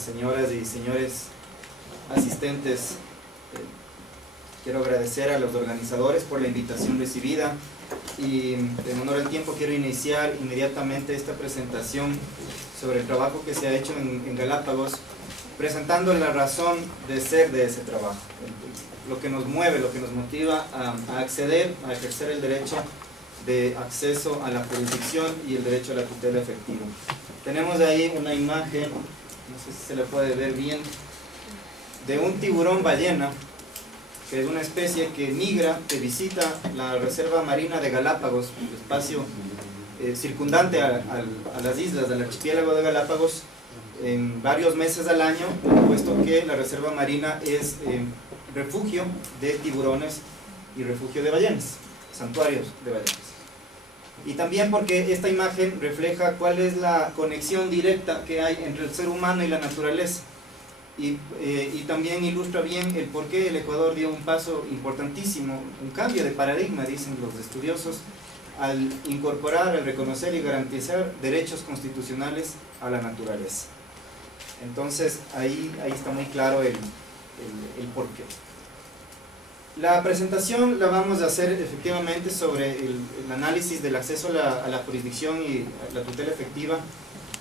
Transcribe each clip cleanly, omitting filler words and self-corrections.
señoras y señores asistentes. Quiero agradecer a los organizadores por la invitación recibida y en honor al tiempo quiero iniciar inmediatamente esta presentación sobre el trabajo que se ha hecho en Galápagos, presentando la razón de ser de ese trabajo, lo que nos mueve, lo que nos motiva a acceder, a ejercer el derecho de acceso a la jurisdicción y el derecho a la tutela efectiva. Tenemos ahí una imagen, no sé si se le puede ver bien, de un tiburón ballena, que es una especie que migra, que visita la Reserva Marina de Galápagos, el espacio circundante a las islas del archipiélago de Galápagos, en varios meses al año, puesto que la Reserva Marina es refugio de tiburones y refugio de ballenas, santuarios de ballenas. Y también porque esta imagen refleja cuál es la conexión directa que hay entre el ser humano y la naturaleza. Y también ilustra bien el por qué el Ecuador dio un paso importantísimo, un cambio de paradigma, dicen los estudiosos, al incorporar, al reconocer y garantizar derechos constitucionales a la naturaleza. Entonces ahí está muy claro el por qué. La presentación la vamos a hacer efectivamente sobre el análisis del acceso a la jurisdicción y la tutela efectiva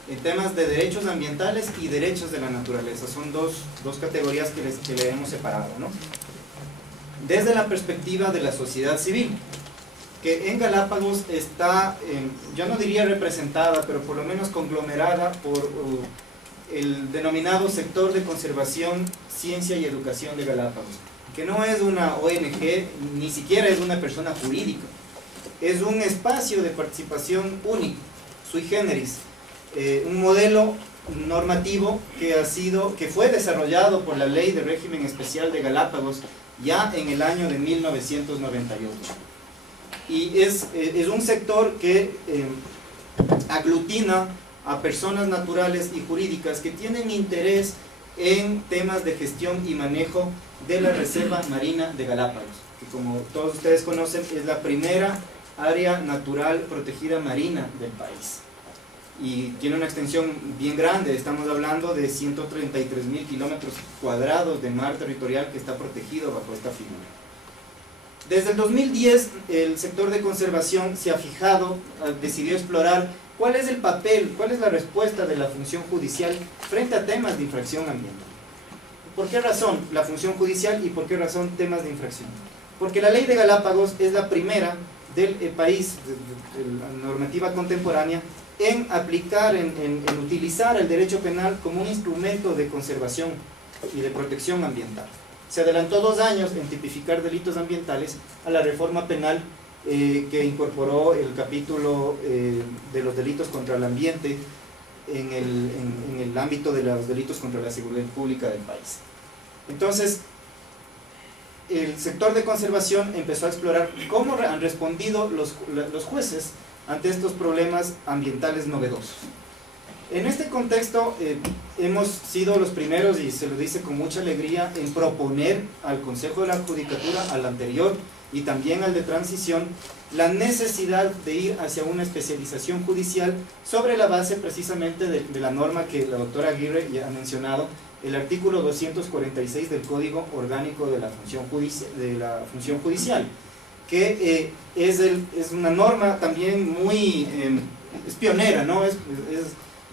en temas de derechos ambientales y derechos de la naturaleza. Son dos categorías que le hemos separado, ¿no? Desde la perspectiva de la sociedad civil, que en Galápagos está, yo no diría representada, pero por lo menos conglomerada por el denominado sector de conservación, ciencia y educación de Galápagos, que no es una ONG, ni siquiera es una persona jurídica, es un espacio de participación único, sui generis, un modelo normativo que fue desarrollado por la Ley de Régimen Especial de Galápagos ya en el año de 1998. Y es un sector que aglutina a personas naturales y jurídicas que tienen interés en temas de gestión y manejo de la Reserva Marina de Galápagos, que como todos ustedes conocen es la primera área natural protegida marina del país. Y tiene una extensión bien grande, estamos hablando de 133.000 kilómetros cuadrados de mar territorial que está protegido bajo esta figura. Desde el 2010 el sector de conservación se ha fijado, decidió explorar cuál es el papel, cuál es la respuesta de la función judicial frente a temas de infracción ambiental. ¿Por qué razón la función judicial y por qué razón temas de infracción? Porque la ley de Galápagos es la primera del país, de la normativa contemporánea, en aplicar, en utilizar el derecho penal como un instrumento de conservación y de protección ambiental. Se adelantó 2 años en tipificar delitos ambientales a la reforma penal que incorporó el capítulo de los delitos contra el ambiente en el ámbito de los delitos contra la seguridad pública del país. Entonces, el sector de conservación empezó a explorar cómo han respondido los jueces ante estos problemas ambientales novedosos. En este contexto hemos sido los primeros, y se lo dice con mucha alegría, en proponer al Consejo de la Judicatura, al anterior y también al de transición, la necesidad de ir hacia una especialización judicial sobre la base precisamente de la norma que la doctora Aguirre ya ha mencionado, el artículo 246 del Código Orgánico de la Función Judicial, que es una norma también muy es pionera, ¿no? Es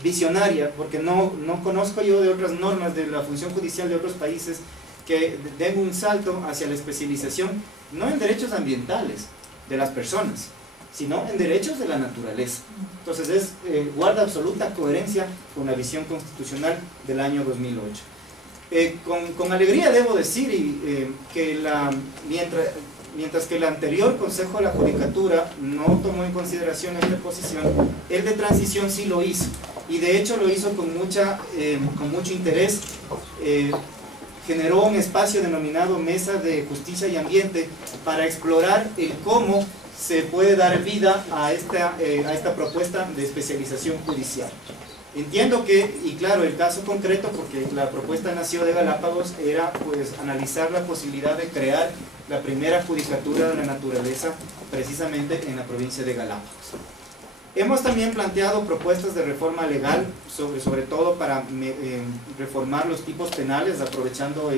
visionaria, porque no conozco yo de otras normas de la función judicial de otros países que den un salto hacia la especialización, no en derechos ambientales de las personas, sino en derechos de la naturaleza. Entonces guarda absoluta coherencia con la visión constitucional del año 2008. Con alegría debo decir que mientras que el anterior Consejo de la Judicatura no tomó en consideración esta posición, el de transición sí lo hizo, y de hecho lo hizo con mucho interés. Generó un espacio denominado Mesa de Justicia y Ambiente para explorar cómo se puede dar vida a esta propuesta de especialización judicial. Entiendo que, y claro, el caso concreto, porque la propuesta nació de Galápagos, era pues analizar la posibilidad de crear la primera judicatura de la naturaleza precisamente en la provincia de Galápagos. Hemos también planteado propuestas de reforma legal, sobre todo para reformar los tipos penales, aprovechando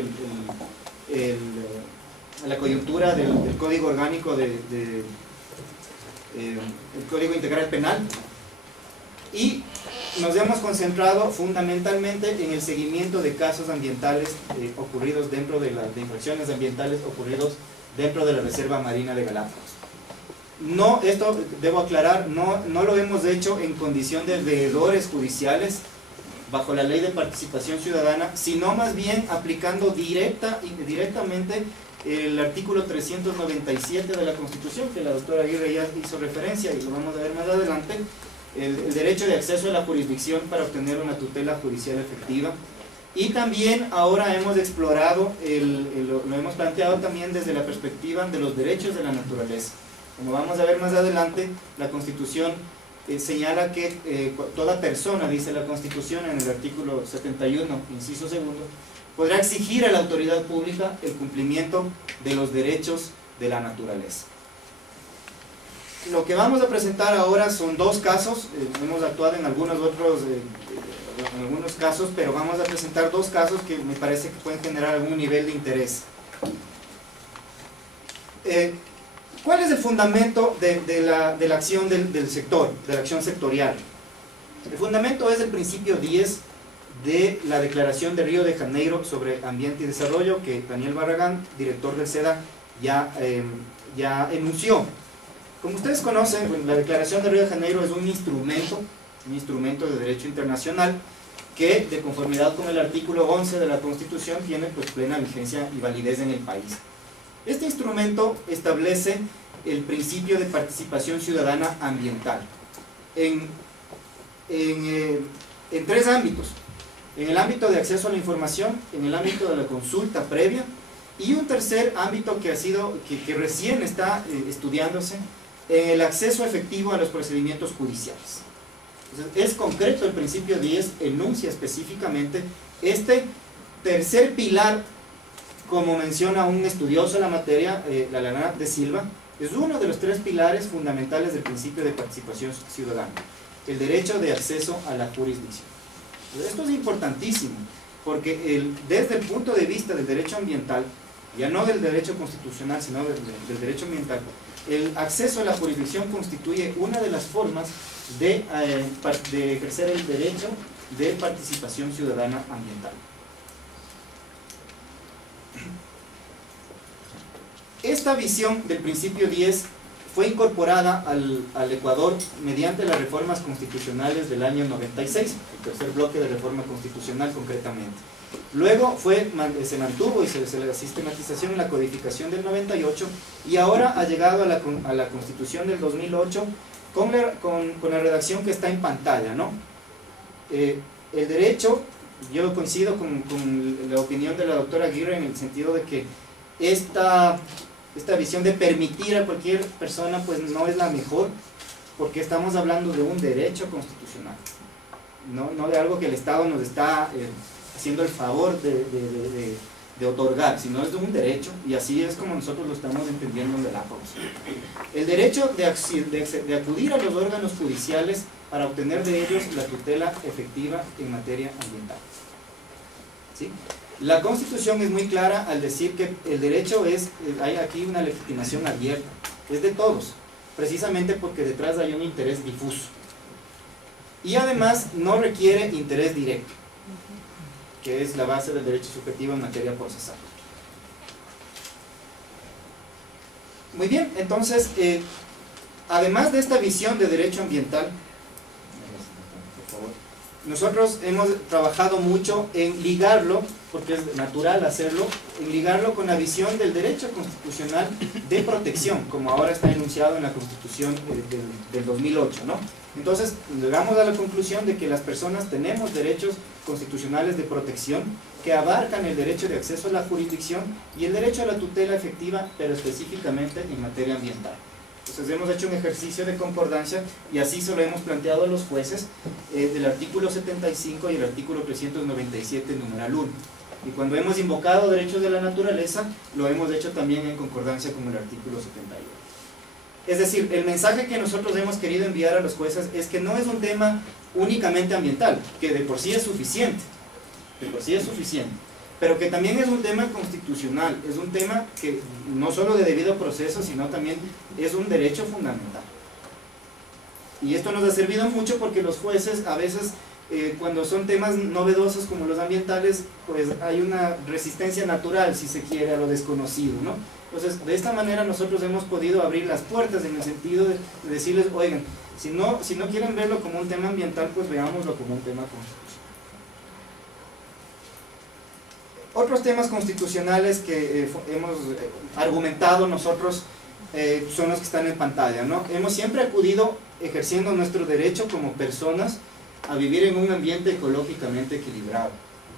la coyuntura del Código Orgánico el Código Integral Penal, y nos hemos concentrado fundamentalmente en el seguimiento de casos ambientales ocurridos dentro de infracciones ambientales ocurridos dentro de la Reserva Marina de Galápagos. No, esto debo aclarar, no lo hemos hecho en condición de veedores judiciales bajo la Ley de Participación Ciudadana, sino más bien aplicando directamente el artículo 397 de la Constitución, que la doctora Aguirre ya hizo referencia y lo vamos a ver más adelante, el derecho de acceso a la jurisdicción para obtener una tutela judicial efectiva. Y también ahora hemos explorado, lo hemos planteado también desde la perspectiva de los derechos de la naturaleza. Como vamos a ver más adelante, la Constitución señala que toda persona, dice la Constitución en el artículo 71, inciso segundo, podrá exigir a la autoridad pública el cumplimiento de los derechos de la naturaleza. Lo que vamos a presentar ahora son dos casos, hemos actuado en algunos otros, en algunos casos, pero vamos a presentar dos casos que me parece que pueden generar algún nivel de interés. ¿Cuál es el fundamento de la acción del sector, de la acción sectorial? El fundamento es el principio 10 de la Declaración de Río de Janeiro sobre Ambiente y Desarrollo, que Daniel Barragán, director del SEDA, ya enunció. Como ustedes conocen, la Declaración de Río de Janeiro es un instrumento de derecho internacional que, de conformidad con el artículo 11 de la Constitución, tiene pues plena vigencia y validez en el país. Este instrumento establece el principio de participación ciudadana ambiental en tres ámbitos: en el ámbito de acceso a la información, en el ámbito de la consulta previa, y un tercer ámbito que recién está estudiándose, en el acceso efectivo a los procedimientos judiciales. Entonces, es concreto el principio 10, enuncia específicamente este tercer pilar. Como menciona un estudioso en la materia, Lalana de Silva, es uno de los tres pilares fundamentales del principio de participación ciudadana: el derecho de acceso a la jurisdicción. Esto es importantísimo, porque desde el punto de vista del derecho ambiental, ya no del derecho constitucional, sino del derecho ambiental, el acceso a la jurisdicción constituye una de las formas de ejercer el derecho de participación ciudadana ambiental. Esta visión del principio 10 fue incorporada al Ecuador mediante las reformas constitucionales del año 96, el tercer bloque de reforma constitucional concretamente. Luego se mantuvo y la sistematización en la codificación del 98, y ahora ha llegado a la Constitución del 2008 con la redacción que está en pantalla, ¿no? El derecho, yo coincido con la opinión de la doctora Aguirre en el sentido de que esta visión de permitir a cualquier persona pues no es la mejor, porque estamos hablando de un derecho constitucional, no de algo que el Estado nos está haciendo el favor de otorgar, sino es de un derecho, y así es como nosotros lo estamos entendiendo en Galápagos. El derecho de acudir a los órganos judiciales para obtener de ellos la tutela efectiva en materia ambiental. ¿Sí? La Constitución es muy clara al decir que el derecho hay aquí una legitimación abierta, es de todos, precisamente porque detrás hay un interés difuso. Y además no requiere interés directo, que es la base del derecho subjetivo en materia procesal. Muy bien, entonces, además de esta visión de derecho ambiental, nosotros hemos trabajado mucho en ligarlo, porque es natural hacerlo, en ligarlo con la visión del derecho constitucional de protección, como ahora está enunciado en la Constitución del 2008, ¿no? Entonces, llegamos a la conclusión de que las personas tenemos derechos constitucionales de protección que abarcan el derecho de acceso a la jurisdicción y el derecho a la tutela efectiva, pero específicamente en materia ambiental. Entonces hemos hecho un ejercicio de concordancia y así se lo hemos planteado a los jueces del artículo 75 y el artículo 397 numeral 1. Y cuando hemos invocado derechos de la naturaleza, lo hemos hecho también en concordancia con el artículo 71. Es decir, el mensaje que nosotros hemos querido enviar a los jueces es que no es un tema únicamente ambiental, que de por sí es suficiente, pero que también es un tema constitucional, es un tema que no solo de debido proceso, sino también es un derecho fundamental. Y esto nos ha servido mucho porque los jueces a veces, cuando son temas novedosos como los ambientales, pues hay una resistencia natural, si se quiere, a lo desconocido, ¿no? Entonces, de esta manera nosotros hemos podido abrir las puertas en el sentido de decirles, oigan, si no quieren verlo como un tema ambiental, pues veámoslo como un tema constitucional. Otros temas constitucionales que hemos argumentado nosotros son los que están en pantalla, ¿no? Hemos siempre acudido ejerciendo nuestro derecho como personas a vivir en un ambiente ecológicamente equilibrado.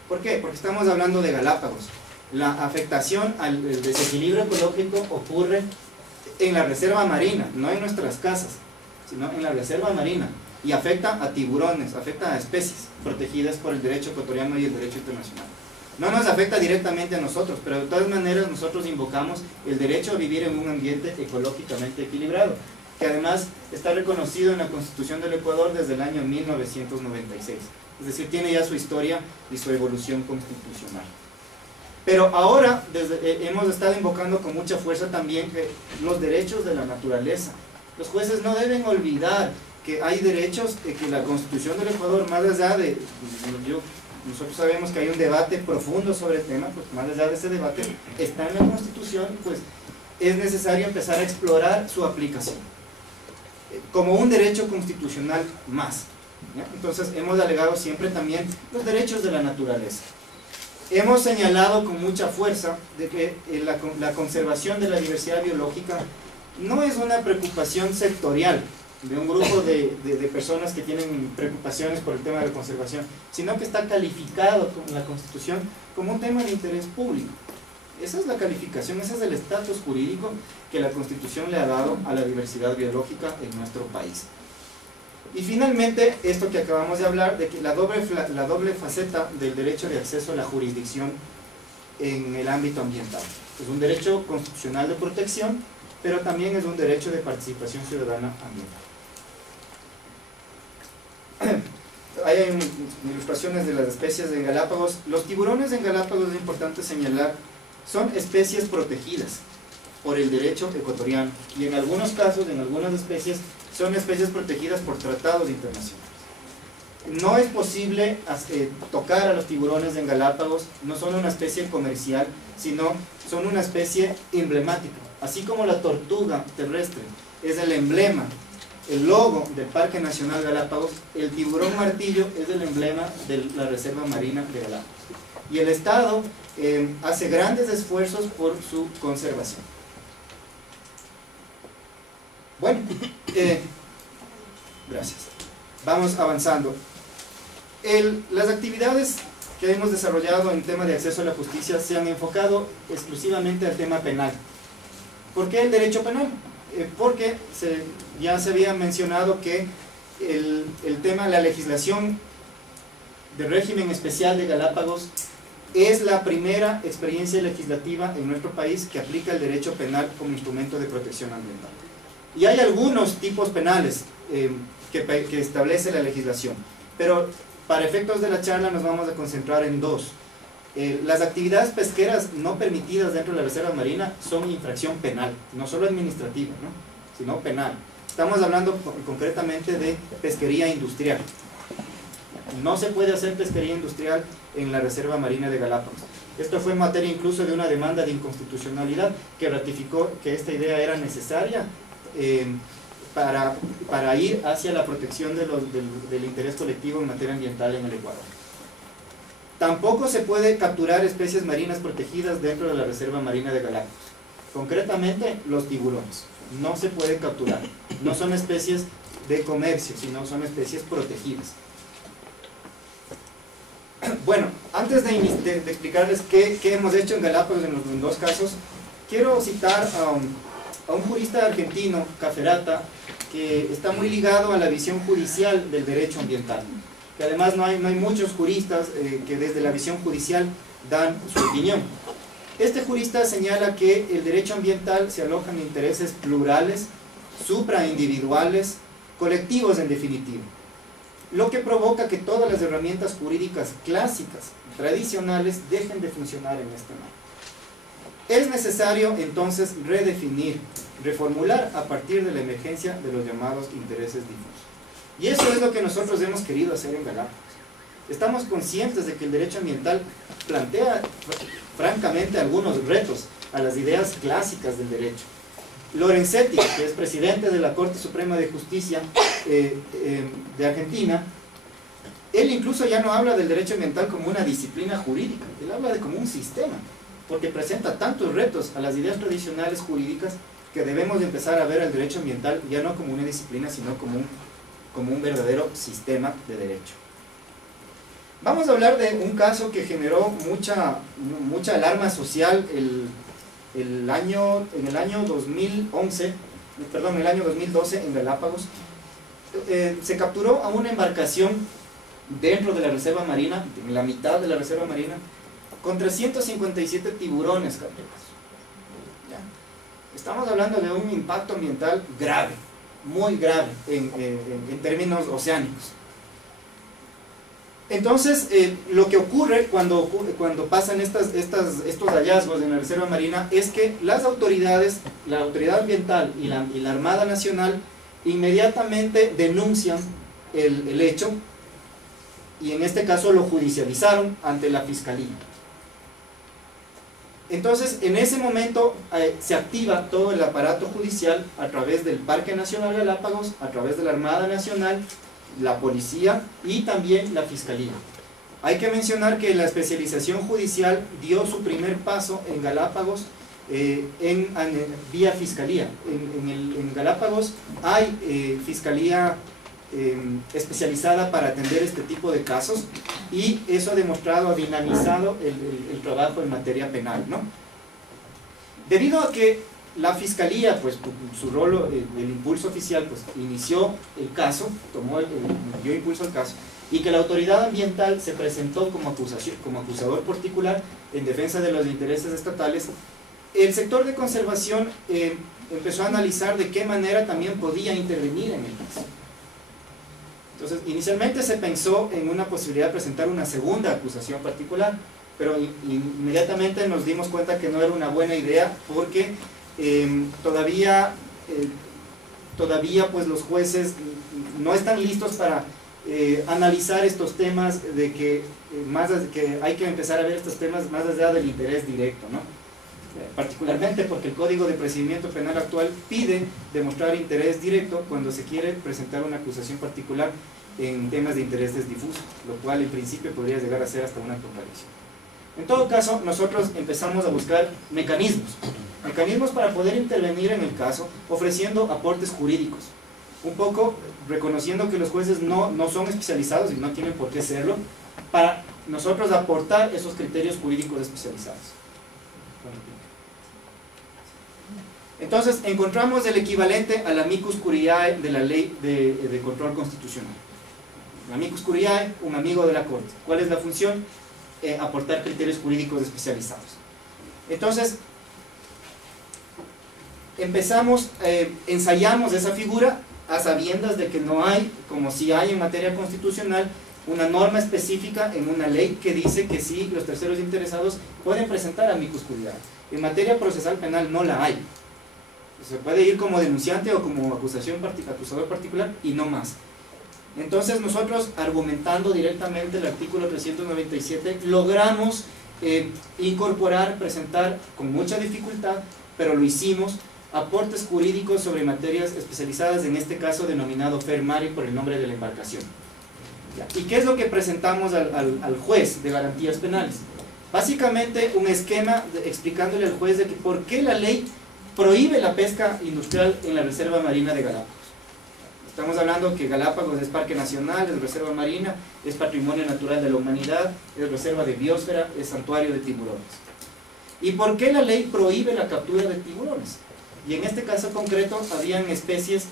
¿Por qué? Porque estamos hablando de Galápagos. La afectación al desequilibrio ecológico ocurre en la reserva marina, no en nuestras casas, sino en la reserva marina, y afecta a tiburones, afecta a especies protegidas por el derecho ecuatoriano y el derecho internacional. No nos afecta directamente a nosotros, pero de todas maneras nosotros invocamos el derecho a vivir en un ambiente ecológicamente equilibrado, que además está reconocido en la Constitución del Ecuador desde el año 1996. Es decir, tiene ya su historia y su evolución constitucional. Pero ahora hemos estado invocando con mucha fuerza también que los derechos de la naturaleza. Los jueces no deben olvidar que hay derechos que la Constitución del Ecuador, más allá de... nosotros sabemos que hay un debate profundo sobre el tema, pues más allá de ese debate está en la Constitución, pues es necesario empezar a explorar su aplicación como un derecho constitucional más, ¿ya? Entonces hemos alegado siempre también los derechos de la naturaleza. Hemos señalado con mucha fuerza de que la conservación de la diversidad biológica no es una preocupación sectorial de un grupo de personas que tienen preocupaciones por el tema de la conservación, sino que está calificado en la Constitución como un tema de interés público. Esa es la calificación, ese es el estatus jurídico que la Constitución le ha dado a la diversidad biológica en nuestro país. Y finalmente, esto que acabamos de hablar, de que la doble faceta del derecho de acceso a la jurisdicción en el ámbito ambiental. Es un derecho constitucional de protección, pero también es un derecho de participación ciudadana ambiental. Hay ilustraciones de las especies de Galápagos. Los tiburones en Galápagos, es importante señalar, son especies protegidas por el derecho ecuatoriano, y en algunos casos, en algunas especies, son especies protegidas por tratados internacionales. No es posible tocar a los tiburones en Galápagos, no son una especie comercial, sino son una especie emblemática. Así como la tortuga terrestre es el emblema, el logo del Parque Nacional Galápagos, el tiburón martillo es el emblema de la Reserva Marina de Galápagos. Y el Estado hace grandes esfuerzos por su conservación. Bueno, gracias. Vamos avanzando. Las actividades que hemos desarrollado en tema de acceso a la justicia se han enfocado exclusivamente al tema penal. ¿Por qué el derecho penal? Porque ya se había mencionado que el tema de la legislación de régimen especial de Galápagos es la primera experiencia legislativa en nuestro país que aplica el derecho penal como instrumento de protección ambiental. Y hay algunos tipos penales que establece la legislación, pero para efectos de la charla nos vamos a concentrar en dos. Las actividades pesqueras no permitidas dentro de la reserva marina son infracción penal, no solo administrativa, ¿no?, sino penal. Estamos hablando concretamente de pesquería industrial. No se puede hacer pesquería industrial en la reserva marina de Galápagos. Esto fue materia incluso de una demanda de inconstitucionalidad que ratificó que esta idea era necesaria para ir hacia la protección del interés colectivo en materia ambiental en el Ecuador. Tampoco se puede capturar especies marinas protegidas dentro de la Reserva Marina de Galápagos. Concretamente, los tiburones. No se puede capturar. No son especies de comercio, sino son especies protegidas. Bueno, antes de explicarles qué hemos hecho en Galápagos en los dos casos, quiero citar a un jurista argentino, Caferata, que está muy ligado a la visión judicial del derecho ambiental. Que además no hay muchos juristas que desde la visión judicial dan su opinión. Este jurista señala que el derecho ambiental se aloja en intereses plurales, supraindividuales, colectivos en definitiva. Lo que provoca que todas las herramientas jurídicas clásicas, tradicionales, dejen de funcionar en este marco. Es necesario entonces redefinir, reformular a partir de la emergencia de los llamados intereses difusos. Y eso es lo que nosotros hemos querido hacer en Galápagos. Estamos conscientes de que el derecho ambiental plantea francamente algunos retos a las ideas clásicas del derecho. Lorenzetti, que es presidente de la Corte Suprema de Justicia de Argentina, él incluso ya no habla del derecho ambiental como una disciplina jurídica, él habla de como un sistema, porque presenta tantos retos a las ideas tradicionales jurídicas que debemos empezar a ver el derecho ambiental ya no como una disciplina, sino como un verdadero sistema de derecho. Vamos a hablar de un caso que generó mucha alarma social en el año 2012 en Galápagos. Se capturó a una embarcación dentro de la reserva marina, en la mitad de la reserva marina, con 357 tiburones capturados. ¿Ya? Estamos hablando de un impacto ambiental grave, muy grave en términos oceánicos. Entonces, lo que ocurre cuando pasan estos hallazgos en la reserva marina es que las autoridades, la autoridad ambiental y la Armada Nacional inmediatamente denuncian el hecho, y en este caso lo judicializaron ante la Fiscalía. Entonces, en ese momento se activa todo el aparato judicial a través del Parque Nacional Galápagos, a través de la Armada Nacional, la policía y también la Fiscalía. Hay que mencionar que la especialización judicial dio su primer paso en Galápagos vía Fiscalía. En Galápagos hay Fiscalía especializada para atender este tipo de casos, y eso ha dinamizado el trabajo en materia penal, ¿no? Debido a que la Fiscalía, pues su rol, el impulso oficial, pues inició el caso, dio impulso al caso, y que la autoridad ambiental se presentó como acusador particular en defensa de los intereses estatales, el sector de conservación empezó a analizar de qué manera también podía intervenir en el caso. Entonces, inicialmente se pensó en una posibilidad de presentar una segunda acusación particular, pero inmediatamente nos dimos cuenta que no era una buena idea, porque todavía pues los jueces no están listos para analizar estos temas, de que hay que empezar a ver estos temas más allá del interés directo, ¿no? Particularmente porque el Código de Procedimiento Penal actual pide demostrar interés directo cuando se quiere presentar una acusación particular en temas de intereses difusos, lo cual en principio podría llegar a ser hasta una contradicción. En todo caso, nosotros empezamos a buscar mecanismos para poder intervenir en el caso, ofreciendo aportes jurídicos, un poco reconociendo que los jueces no son especializados y no tienen por qué serlo, para nosotros aportar esos criterios jurídicos especializados. Entonces encontramos el equivalente al amicus curiae de la ley de control constitucional. El amicus curiae, un amigo de la Corte. ¿Cuál es la función? Aportar criterios jurídicos especializados. Entonces ensayamos esa figura a sabiendas de que no hay, como si hay en materia constitucional, una norma específica en una ley que dice que sí, los terceros interesados pueden presentar amicus curiae. En materia procesal penal no la hay. Se puede ir como denunciante o como acusador particular y no más. Entonces nosotros, argumentando directamente el artículo 397, logramos presentar con mucha dificultad, pero lo hicimos, aportes jurídicos sobre materias especializadas, en este caso denominado fair mare por el nombre de la embarcación. ¿Y qué es lo que presentamos al juez de garantías penales? Básicamente un esquema explicándole al juez de que por qué la ley prohíbe la pesca industrial en la reserva marina de Galápagos. Estamos hablando que Galápagos es parque nacional, es reserva marina, es patrimonio natural de la humanidad, es reserva de biosfera, es santuario de tiburones. ¿Y por qué la ley prohíbe la captura de tiburones? Y en este caso concreto habían especies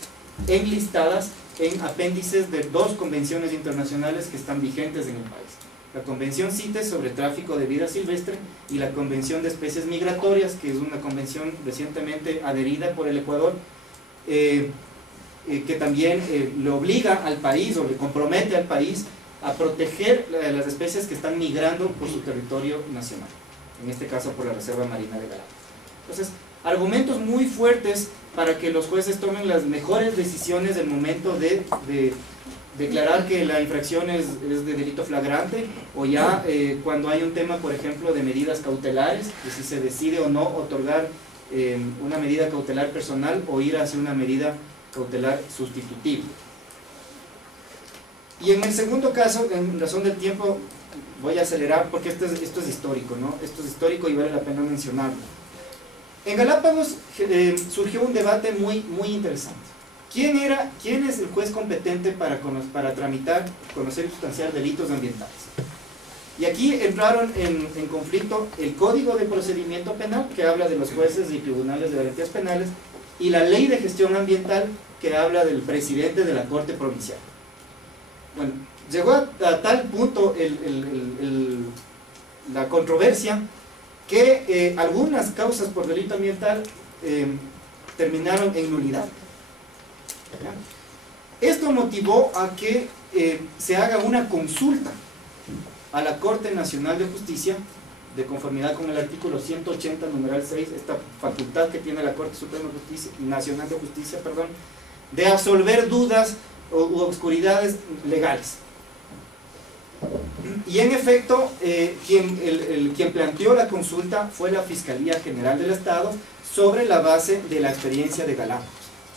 enlistadas en apéndices de 2 convenciones internacionales que están vigentes en el país. La Convención CITES sobre tráfico de vida silvestre y la Convención de especies migratorias, que es una convención recientemente adherida por el Ecuador, que también le obliga al país o le compromete al país a proteger las especies que están migrando por su territorio nacional, en este caso por la Reserva Marina de Galápagos. Entonces, argumentos muy fuertes para que los jueces tomen las mejores decisiones del momento de declarar que la infracción es de delito flagrante, o ya cuando hay un tema, por ejemplo, de medidas cautelares, que si se decide o no otorgar una medida cautelar personal o ir hacia una medida cautelar sustitutiva. Y en el segundo caso, en razón del tiempo, voy a acelerar porque esto es histórico, ¿no? Esto es histórico y vale la pena mencionarlo. En Galápagos surgió un debate muy interesante. ¿Quién es el juez competente para tramitar, conocer y sustanciar delitos ambientales? Y aquí entraron en conflicto el Código de Procedimiento Penal, que habla de los jueces y tribunales de garantías penales, y la Ley de Gestión Ambiental, que habla del presidente de la Corte Provincial. Bueno, llegó a tal punto la controversia que algunas causas por delito ambiental terminaron en nulidad. ¿Ya? Esto motivó a que se haga una consulta a la Corte Nacional de Justicia, de conformidad con el artículo 180, numeral 6, esta facultad que tiene la Corte Suprema Nacional de Justicia, de absolver dudas u obscuridades legales. Y en efecto, quien planteó la consulta fue la Fiscalía General del Estado, sobre la base de la experiencia de Galápagos.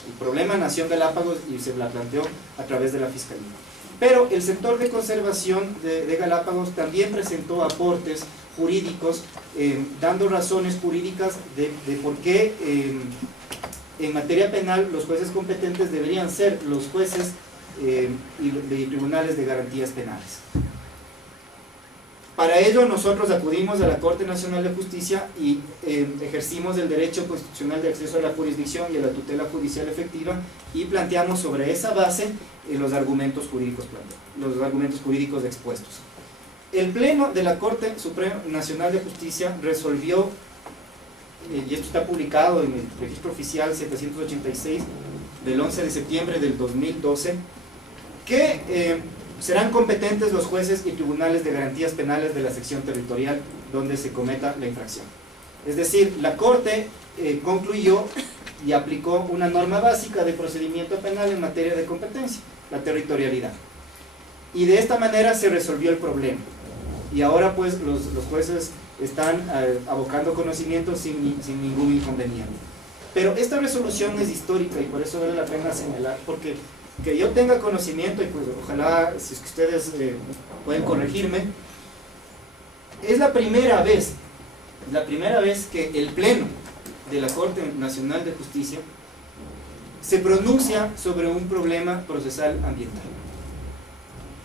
El problema nació en Galápagos y se la planteó a través de la Fiscalía. Pero el sector de conservación de Galápagos también presentó aportes jurídicos, dando razones jurídicas de por qué en materia penal los jueces competentes deberían ser los jueces y tribunales de garantías penales. Para ello nosotros acudimos a la Corte Nacional de Justicia y ejercimos el derecho constitucional de acceso a la jurisdicción y a la tutela judicial efectiva, y planteamos sobre esa base los argumentos jurídicos expuestos. El Pleno de la Corte Suprema Nacional de Justicia resolvió, y esto está publicado en el Registro Oficial 786 del 11 de septiembre del 2012, que serán competentes los jueces y tribunales de garantías penales de la sección territorial donde se cometa la infracción. Es decir, la Corte concluyó y aplicó una norma básica de procedimiento penal en materia de competencia, la territorialidad. Y de esta manera se resolvió el problema. Y ahora pues los jueces están abocando conocimiento sin ningún inconveniente. Pero esta resolución es histórica y por eso vale la pena señalar, porque que yo tenga conocimiento, y pues ojalá si es que ustedes pueden corregirme, es la primera vez que el Pleno de la Corte Nacional de Justicia se pronuncia sobre un problema procesal ambiental.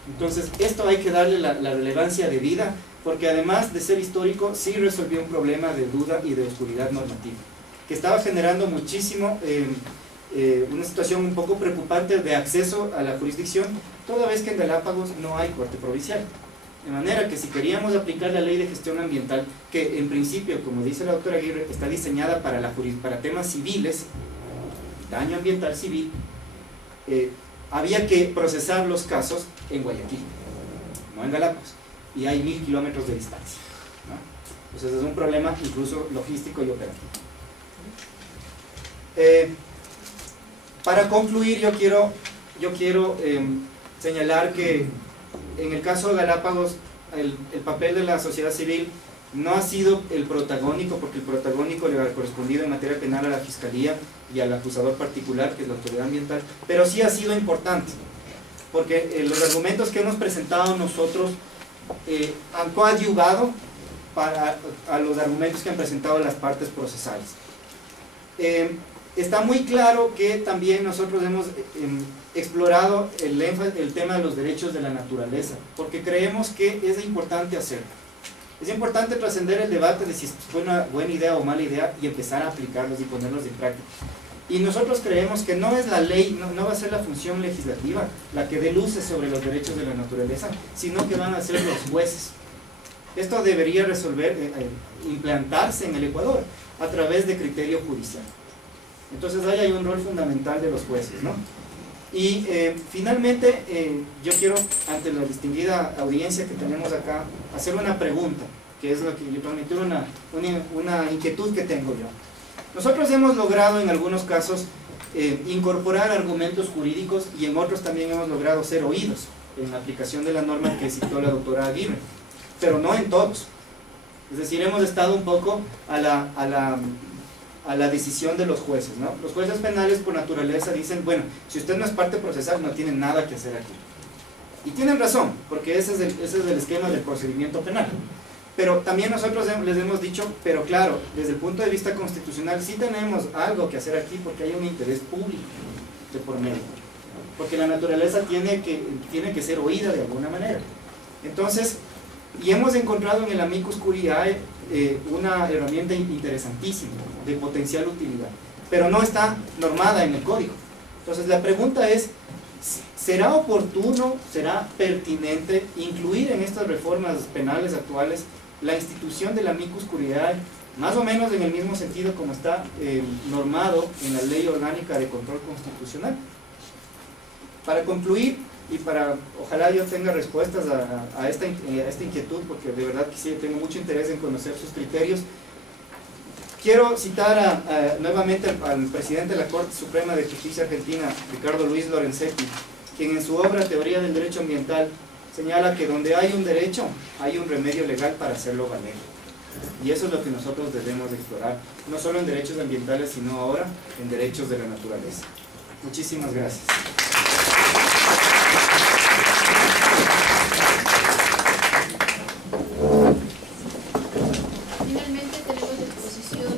Entonces esto hay que darle la relevancia debida, porque además de ser histórico, sí resolvió un problema de duda y de oscuridad normativa, que estaba generando muchísimo una situación un poco preocupante de acceso a la jurisdicción, toda vez que en Galápagos no hay corte provincial. De manera que si queríamos aplicar la ley de gestión ambiental, que en principio, como dice la doctora Aguirre, está diseñada para temas civiles, daño ambiental civil, había que procesar los casos en Guayaquil, no en Galápagos, y hay 1000 kilómetros de distancia, ¿no? Entonces es un problema incluso logístico y operativo. Para concluir, yo quiero señalar que en el caso de Galápagos el papel de la sociedad civil no ha sido el protagónico, porque el protagónico le ha correspondido en materia penal a la Fiscalía y al acusador particular, que es la autoridad ambiental, pero sí ha sido importante, porque los argumentos que hemos presentado nosotros han coadyuvado a los argumentos que han presentado las partes procesales. Está muy claro que también nosotros hemos explorado el tema de los derechos de la naturaleza, porque creemos que es importante hacerlo. Es importante trascender el debate de si fue una buena idea o mala idea y empezar a aplicarlos y ponerlos en práctica. Y nosotros creemos que no es la ley, no va a ser la función legislativa la que dé luces sobre los derechos de la naturaleza, sino que van a ser los jueces. Esto debería implantarse en el Ecuador a través de criterio judicial. Entonces ahí hay un rol fundamental de los jueces, ¿no? Y finalmente yo quiero, ante la distinguida audiencia que tenemos acá, hacer una pregunta, que es lo que yo transmitir una inquietud que tengo yo. Nosotros hemos logrado en algunos casos incorporar argumentos jurídicos y en otros también hemos logrado ser oídos en la aplicación de la norma que citó la doctora Aguirre, pero no en todos. Es decir, hemos estado un poco a la decisión de los jueces, ¿no? Los jueces penales por naturaleza dicen, bueno, si usted no es parte procesal no tiene nada que hacer aquí. Y tienen razón, porque ese es el esquema del procedimiento penal. Pero también nosotros les hemos dicho, pero claro, desde el punto de vista constitucional sí tenemos algo que hacer aquí porque hay un interés público de por medio. Porque la naturaleza tiene que ser oída de alguna manera. Entonces, y hemos encontrado en el amicus curiae una herramienta interesantísima, de potencial utilidad, pero no está normada en el código. Entonces la pregunta es, ¿será oportuno, será pertinente incluir en estas reformas penales actuales la institución del amicus curiae, más o menos en el mismo sentido como está normado en la Ley Orgánica de Control Constitucional? Para concluir, y ojalá yo tenga respuestas a esta inquietud, porque de verdad que sí, tengo mucho interés en conocer sus criterios, quiero citar nuevamente al presidente de la Corte Suprema de Justicia Argentina, Ricardo Luis Lorenzetti, quien en su obra Teoría del Derecho Ambiental señala que donde hay un derecho, hay un remedio legal para hacerlo valer. Y eso es lo que nosotros debemos explorar, no solo en derechos ambientales, sino ahora en derechos de la naturaleza. Muchísimas gracias. Finalmente tenemos la exposición